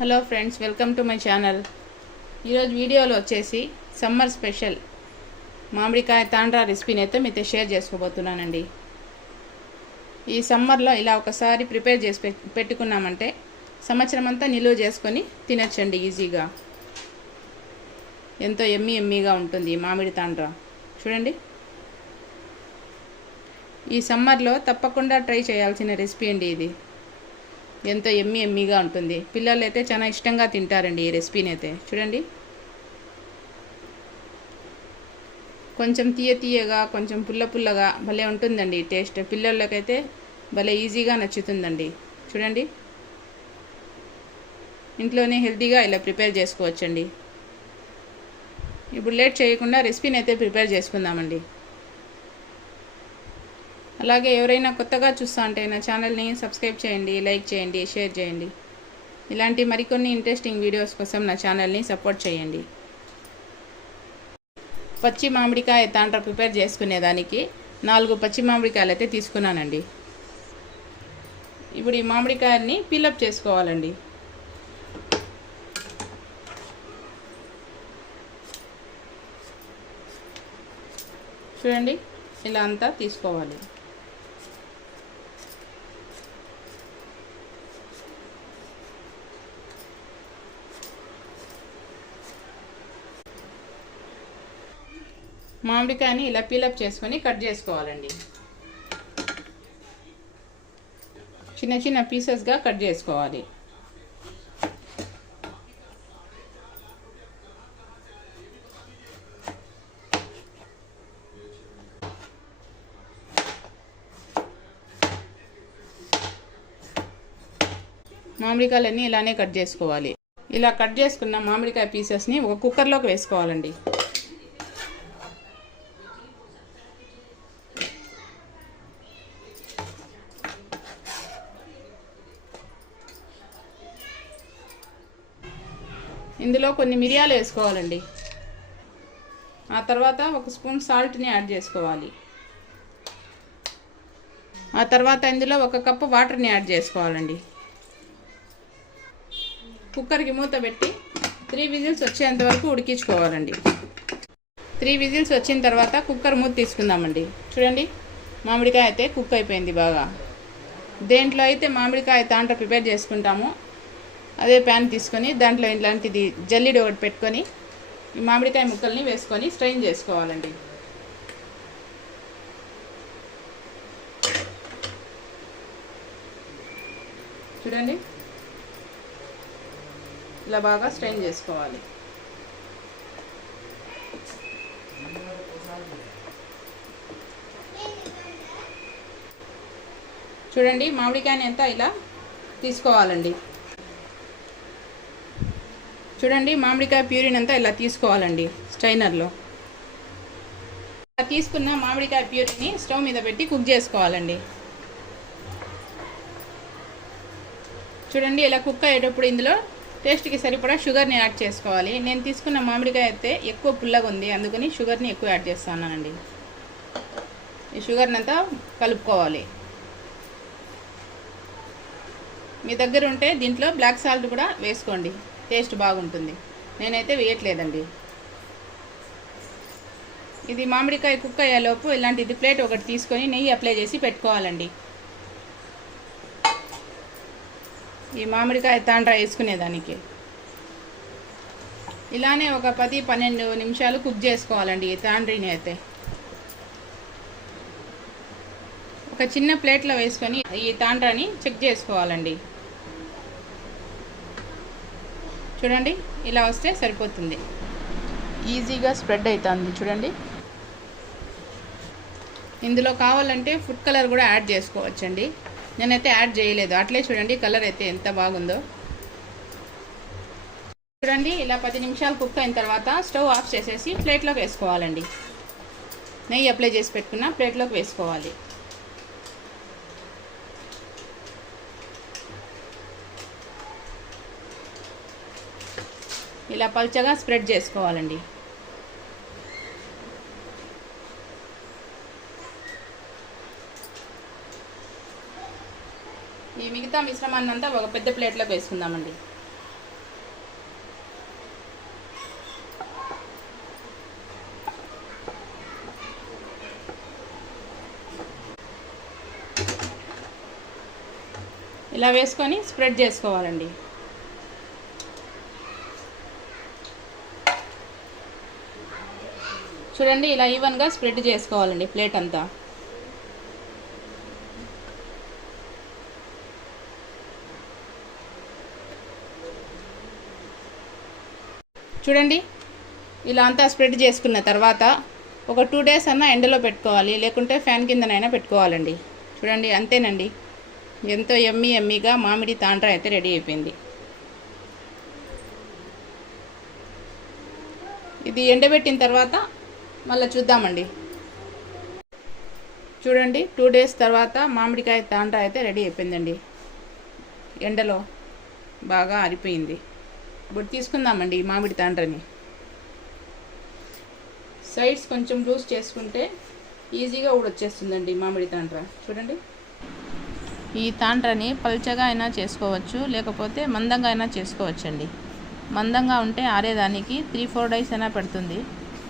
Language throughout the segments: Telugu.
Hello friends welcome to my channel. ఈరోజు వీడియోలో వచ్చేసి సమ్మర్ స్పెషల్ మామిడికాయ తాండ్రా రెసిపీని అయితే మీతో షేర్ చేసుకోబోతున్నానండి. ఈ సమ్మర్లో ఇలా ఒకసారి ప్రిపేర్ చేసి పెట్టుకున్నామంటే సంవత్సరం అంతా నిలువ చేసుకొని తినచ్చండి ఈజీగా. ఎంతో ఎమ్మి ఎమ్మిగా ఉంటుంది మామిడి తాండ్రా. చూడండి. ఈ సమ్మర్లో తప్పకుండా ట్రై చేయాల్సిన రెసిపీ అండి ఇది. ఎంతో ఎమ్మి ఎమ్మిగా ఉంటుంది. పిల్లలు అయితే చాలా ఇష్టంగా తింటారండి ఈ రెసిపీని అయితే చూడండి. కొంచెం తీయ తీయగా కొంచెం పుల్ల పుల్లగా భలే ఉంటుందండి టేస్ట్. పిల్లలకైతే భలే ఈజీగా నచ్చుతుందండి. చూడండి. ఇంట్లోనే హెల్తీగా ఇలా ప్రిపేర్ చేసుకోవచ్చండి. ఇప్పుడు లేట్ చేయకుండా రెసిపీని అయితే ప్రిపేర్ చేసుకుందామండి. అలాగే ఎవరైనా కొత్తగా చూస్తా ఉంటే నా ఛానల్ని సబ్స్క్రైబ్ చేయండి లైక్ చేయండి షేర్ చేయండి. ఇలాంటి మరికొన్ని ఇంట్రెస్టింగ్ వీడియోస్ కోసం నా ఛానల్ని సపోర్ట్ చేయండి. పచ్చి మామిడికాయ తాండ్ర ప్రిపేర్ చేసుకునేదానికి నాలుగు పచ్చి మామిడికాయలు అయితే తీసుకున్నానండి. ఇప్పుడు ఈ మామిడికాయల్ని పిల్లప్ చేసుకోవాలండి. చూడండి ఇలా అంతా తీసుకోవాలి. మామిడికాయని ఇలా పీలప్ చేసుకొని కట్ చేసుకోవాలండి. చిన్న చిన్న పీసెస్గా కట్ చేసుకోవాలి. మామిడికాయలన్నీ ఇలానే కట్ చేసుకోవాలి. ఇలా కట్ చేసుకున్న మామిడికాయ పీసెస్ని ఒక కుక్కర్లోకి వేసుకోవాలండి. ఇందులో కొన్ని మిరియాలు వేసుకోవాలండి. ఆ తర్వాత ఒక స్పూన్ సాల్ట్ని యాడ్ చేసుకోవాలి. ఆ తర్వాత ఇందులో ఒక కప్పు వాటర్ని యాడ్ చేసుకోవాలండి. కుక్కర్కి మూత పెట్టి త్రీ విజిల్స్ వచ్చేంత వరకు ఉడికించుకోవాలండి. త్రీ విజిల్స్ వచ్చిన తర్వాత కుక్కర్ మూత తీసుకుందామండి. చూడండి మామిడికాయ అయితే కుక్ అయిపోయింది బాగా. దేంట్లో అయితే మామిడికాయ తాంట ప్రిపేర్ చేసుకుంటాము అదే ప్యాన్ తీసుకొని దాంట్లో ఇలాంటిది జల్లిడి ఒకటి పెట్టుకొని మామిడికాయ ముక్కల్ని వేసుకొని స్ట్రెయిన్ చేసుకోవాలండి. చూడండి. ఇలా బాగా స్ట్రెయిన్ చేసుకోవాలి. చూడండి మామిడికాయని ఎంత ఇలా తీసుకోవాలండి. చూడండి మామిడికాయ ప్యూరిన్ అంతా ఇలా తీసుకోవాలండి స్ట్రైనర్లో. ఇలా తీసుకున్న మామిడికాయ ప్యూరిని స్టవ్ మీద పెట్టి కుక్ చేసుకోవాలండి. చూడండి ఇలా కుక్ అయ్యేటప్పుడు ఇందులో టేస్ట్కి సరిపడా షుగర్ని యాడ్ చేసుకోవాలి. నేను తీసుకున్న మామిడికాయ అయితే ఎక్కువ పుల్లగా ఉంది అందుకని షుగర్ని ఎక్కువ యాడ్ చేస్తున్నానండి ఈ షుగర్ని అంతా కలుపుకోవాలి. మీ దగ్గర ఉంటే దీంట్లో బ్లాక్ సాల్ట్ కూడా వేసుకోండి. టేస్ట్ బాగుంటుంది. నేనైతే వేయట్లేదండి. ఇది మామిడికాయ కుక్ అయ్యేలోపు ఇలాంటిది ప్లేట్ ఒకటి తీసుకొని నెయ్యి అప్లై చేసి పెట్టుకోవాలండి. ఈ మామిడికాయ తాండ్రా వేసుకునేదానికి. ఇలానే ఒక పది పన్నెండు నిమిషాలు కుక్ చేసుకోవాలండి ఈ తాండ్రిని అయితే. ఒక చిన్న ప్లేట్లో వేసుకొని ఈ తాండ్రాని చెక్ చేసుకోవాలండి. చూడండి ఇలా వస్తే సరిపోతుంది. ఈజీగా స్ప్రెడ్ అవుతుంది చూడండి. ఇందులో కావాలంటే ఫుడ్ కలర్ కూడా యాడ్ చేసుకోవచ్చండి. నేనైతే యాడ్ చేయలేదు. అట్లే చూడండి కలర్ అయితే ఎంత బాగుందో. చూడండి ఇలా పది నిమిషాలు కుక్ అయిన తర్వాత స్టవ్ ఆఫ్ చేసేసి ప్లేట్లోకి వేసుకోవాలండి. నెయ్యి అప్లై చేసి పెట్టుకున్న ప్లేట్లోకి వేసుకోవాలి. ఇలా పల్చగా స్ప్రెడ్ చేసుకోవాలండి. ఈ మిగతా మిశ్రమాన్ని అంతా ఒక పెద్ద ప్లేట్లోకి వేసుకుందామండి. ఇలా వేసుకొని స్ప్రెడ్ చేసుకోవాలండి. చూడండి ఇలా ఈవెన్గా స్ప్రెడ్ చేసుకోవాలండి ప్లేట్ అంతా. చూడండి ఇలా అంతా స్ప్రెడ్ చేసుకున్న తర్వాత ఒక టూ డేస్ అన్నా ఎండలో పెట్టుకోవాలి లేకుంటే ఫ్యాన్ కిందనైనా పెట్టుకోవాలండి. చూడండి అంతేనండి. ఎంతో ఎమ్మీ ఎమ్మిగా మామిడి తాండ్ర అయితే రెడీ అయిపోయింది. ఇది ఎండబెట్టిన తర్వాత మళ్ళీ చూద్దామండి. చూడండి టూ డేస్ తర్వాత మామిడికాయ తాండ్ర అయితే రెడీ అయిపోయిందండి. ఎండలో బాగా ఆరిపోయింది. ఇప్పుడు తీసుకుందామండి ఈ మామిడి తాండ్రని. సైడ్స్ కొంచెం లూజ్ చేసుకుంటే ఈజీగా ఊడొచ్చేస్తుందండి మామిడి తాండ్ర. చూడండి. ఈ తాండ్రని పల్చగా అయినా చేసుకోవచ్చు లేకపోతే మందంగా అయినా చేసుకోవచ్చండి. మందంగా ఉంటే ఆరేదానికి త్రీ ఫోర్ డేస్ అయినా పెడుతుంది.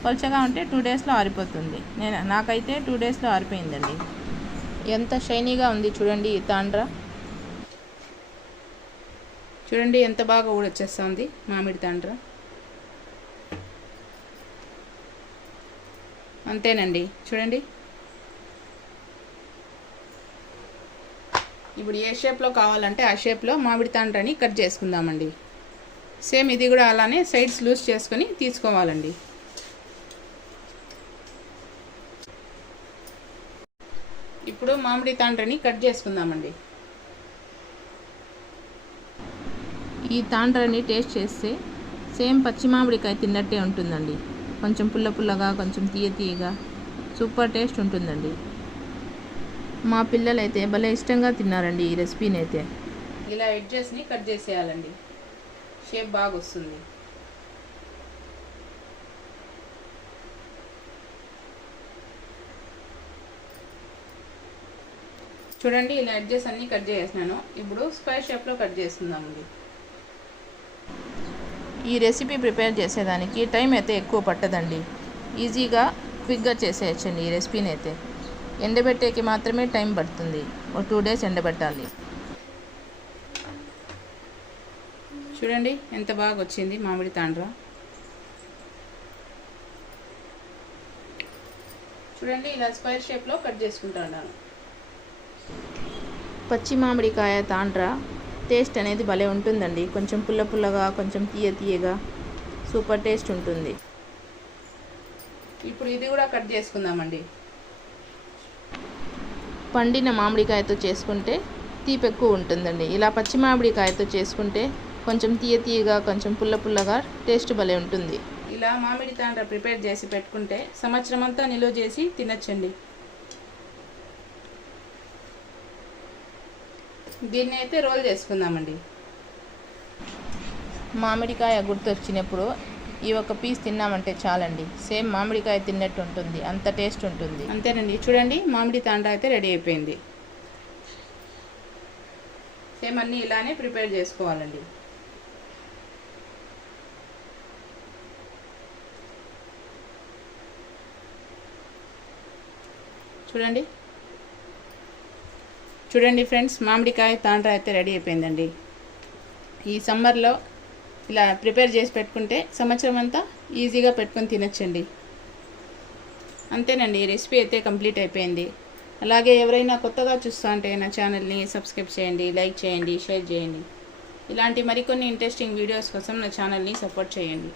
పల్చగా ఉంటే టూ డేస్లో ఆరిపోతుంది. నేను నాకైతే టూ డేస్లో ఆరిపోయిందండి. ఎంత షైనీగా ఉంది చూడండి ఈ తాండ్ర. చూడండి ఎంత బాగా ఊడొచ్చేస్తుంది మామిడి తాండ్ర. అంతేనండి. చూడండి. ఇప్పుడు ఏ షేప్లో కావాలంటే ఆ షేప్లో మామిడి తాండ్రని కట్ చేసుకుందామండి. సేమ్ ఇది కూడా అలానే సైడ్స్ లూజ్ చేసుకొని తీసుకోవాలండి. ఇప్పుడు మామిడి తాండ్రని కట్ చేసుకుందామండి. ఈ తాండ్రని టేస్ట్ చేస్తే సేమ్ పచ్చి మామిడికాయ తిన్నట్టే ఉంటుందండి. కొంచెం పుల్ల పుల్లగా కొంచెం తీయ తీయగా సూపర్ టేస్ట్ ఉంటుందండి. మా పిల్లలైతే భలే ఇష్టంగా తిన్నారండి ఈ రెసిపీని అయితే ఇలా ఎడ్జెస్ని కట్ చేసేయాలండి. షేప్ బాగా వస్తుంది చూడండి ఇలా ఎడ్జెస్ అన్నీ కట్ చేసేసినాను. ఇప్పుడు స్క్వేర్ షేప్లో కట్ చేసుకుందామండి ఈ రెసిపీ ప్రిపేర్ చేసేదానికి టైం అయితే ఎక్కువ పట్టదండి. ఈజీగా క్విక్గా చేసేయచ్చండి ఈ రెసిపీని అయితే ఎండబెట్టేకి మాత్రమే టైం పడుతుంది. ఒక టూ డేస్ ఎండబెట్టాలి. చూడండి ఎంత బాగా వచ్చింది మామిడి తాండ్ర. చూడండి ఇలా స్క్వేర్ షేప్లో కట్ చేసుకుంటాను. పచ్చి మామిడికాయ తాండ్ర టేస్ట్ అనేది భలే ఉంటుందండి. కొంచెం పుల్ల పుల్లగా కొంచెం తీయ తీయగా సూపర్ టేస్ట్ ఉంటుంది. ఇప్పుడు ఇది కూడా కట్ చేసుకుందామండి. పండిన మామిడికాయతో చేసుకుంటే తీపి ఎక్కువ ఉంటుందండి. ఇలా పచ్చి మామిడికాయతో చేసుకుంటే కొంచెం తీయ తీయగా కొంచెం పుల్ల పుల్లగా టేస్ట్ భలే ఉంటుంది. ఇలా మామిడి తాండ్ర ప్రిపేర్ చేసి పెట్టుకుంటే సంవత్సరం అంతా నిలువ చేసి తినచ్చండి. దీన్ని అయితే రోల్ చేసుకుందామండి. మామిడికాయ గుర్తొచ్చినప్పుడు ఈ ఒక పీస్ తిన్నామంటే చాలండి. సేమ్ మామిడికాయ తిన్నట్టు ఉంటుంది అంత టేస్ట్ ఉంటుంది. అంతేనండి. చూడండి మామిడి తాండ్ర అయితే రెడీ అయిపోయింది. సేమ్ అన్నీ ఇలానే ప్రిపేర్ చేసుకోవాలండి. చూడండి చూడండి ఫ్రెండ్స్ మామిడికాయ తాండ్ర అయితే రెడీ అయిపోయిందండి. ఈ సమ్మర్లో ఇలా ప్రిపేర్ చేసి పెట్టుకుంటే సంవత్సరం అంతా ఈజీగా పెట్టుకొని తినచ్చండి. అంతేనండి ఈ రెసిపీ అయితే కంప్లీట్ అయిపోయింది. అలాగే ఎవరైనా కొత్తగా చూస్తా అంటే నా ఛానల్ని సబ్స్క్రైబ్ చేయండి లైక్ చేయండి షేర్ చేయండి. ఇలాంటి మరికొన్ని ఇంట్రెస్టింగ్ వీడియోస్ కోసం నా ఛానల్ని సపోర్ట్ చేయండి.